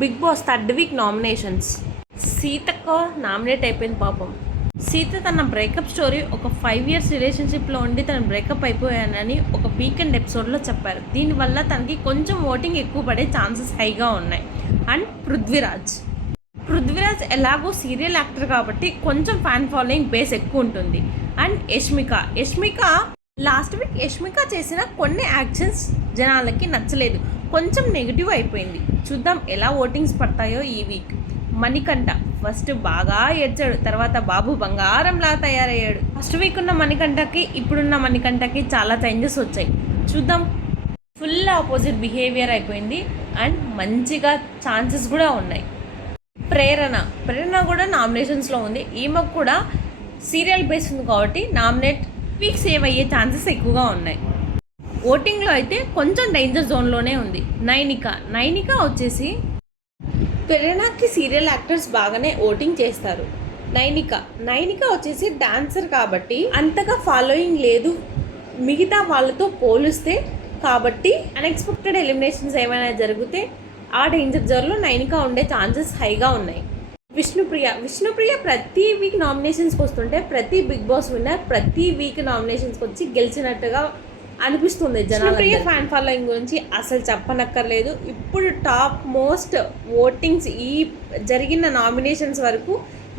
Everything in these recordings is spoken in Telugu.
Big Boss third week nominations. సీతకు నామినేట్ అయిపోయింది పాపం. సీత తన బ్రేకప్ స్టోరీ ఒక 5 years రిలేషన్షిప్లో ఉండి తన బ్రేకప్ అయిపోయానని ఒక వీకెండ్ ఎపిసోడ్లో చెప్పారు. దీనివల్ల తనకి కొంచెం ఓటింగ్ ఎక్కువ పడే ఛాన్సెస్ హైగా ఉన్నాయి. అండ్ పృథ్వీరాజ్ ఎలాగో సీరియల్ యాక్టర్ కాబట్టి కొంచెం ఫ్యాన్ ఫాలోయింగ్ బేస్ ఎక్కువ ఉంటుంది. And Yashmika last week Yashmika చేసిన కొన్ని యాక్షన్స్ జనాలకి నచ్చలేదు, కొంచెం నెగిటివ్ అయిపోయింది. చూద్దాం ఎలా ఓటింగ్స్ పడతాయో ఈ వీక్. మణికంఠ ఫస్ట్ బాగా ఏడ్చాడు, తర్వాత బాబు బంగారంలా తయారయ్యాడు. ఫస్ట్ వీక్ ఉన్న మణికంఠకి ఇప్పుడున్న మణికంఠకి చాలా చేంజెస్ వచ్చాయి. చూద్దాం. ఫుల్ ఆపోజిట్ బిహేవియర్ అయిపోయింది అండ్ మంచిగా ఛాన్సెస్ కూడా ఉన్నాయి. ప్రేరణ కూడా నామినేషన్స్లో ఉంది. ఈమెకు కూడా సీరియల్ బేస్ ఉంది కాబట్టి నామినేట్ వీక్ సేవ్ అయ్యే ఛాన్సెస్ ఎక్కువగా ఉన్నాయి. ఓటింగ్లో అయితే కొంచెం డేంజర్ జోన్లోనే ఉంది. నైనిక వచ్చేసి ప్రేరణకి సీరియల్ యాక్టర్స్ బాగానే ఓటింగ్ చేస్తారు. నైనిక వచ్చేసి డాన్సర్ కాబట్టి అంతగా ఫాలోయింగ్ లేదు మిగతా వాళ్ళతో పోలిస్తే. కాబట్టి అన్ఎక్స్పెక్టెడ్ ఎలిమినేషన్స్ ఏమైనా జరిగితే ఆ డేంజర్ జోన్లో నైనిక ఉండే ఛాన్సెస్ హైగా ఉన్నాయి. విష్ణుప్రియ ప్రతి వీక్ నామినేషన్స్కి వస్తుంటే ప్రతి బిగ్ బాస్ విన్నర్ ప్రతి వీక్ నామినేషన్స్కి వచ్చి గెలిచినట్టుగా అనిపిస్తుంది. జనప్రియ ఫ్యాన్ ఫాలోయింగ్ గురించి అసలు చెప్పనక్కర్లేదు. ఇప్పుడు టాప్ మోస్ట్ ఓటింగ్స్ ఈ జరిగిన నామినేషన్స్ వరకు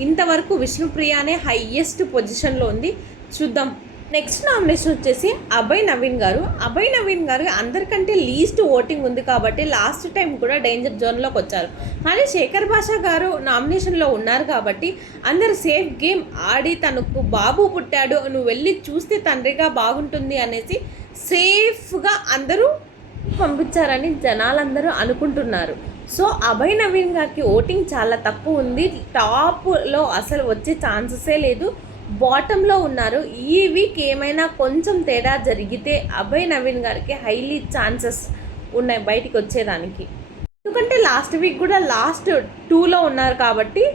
ఇంతవరకు విష్ణుప్రియనే హైయెస్ట్ పొజిషన్లో ఉంది. చూద్దాం. నెక్స్ట్ నామినేషన్ వచ్చేసి అభయ్ నవీన్ గారు అందరికంటే లీస్ట్ ఓటింగ్ ఉంది కాబట్టి లాస్ట్ టైం కూడా డేంజర్ జోన్లోకి వచ్చారు. కానీ శేఖర్ భాషా గారు నామినేషన్లో ఉన్నారు కాబట్టి అందరు సేఫ్ గేమ్ ఆడి తనకు బాబు పుట్టాడు, నువ్వు వెళ్ళి చూస్తే తండ్రిగా బాగుంటుంది అనేసి సేఫ్గా అందరూ పంపించారని జనాలందరూ అనుకుంటున్నారు. సో అభయ్ నవీన్ గారికి ఓటింగ్ చాలా తక్కువ ఉంది. టాప్లో అసలు వచ్చే ఛాన్సెసే లేదు, బాటంలో ఉన్నారు. ఈ వీక్ ఏమైనా కొంచెం తేడా జరిగితే అభయ్ నవీన్ గారికి హైలీ ఛాన్సెస్ ఉన్నాయి బయటికి వచ్చేదానికి. ఎందుకంటే లాస్ట్ వీక్ కూడా లాస్ట్ 2లో ఉన్నారు కాబట్టి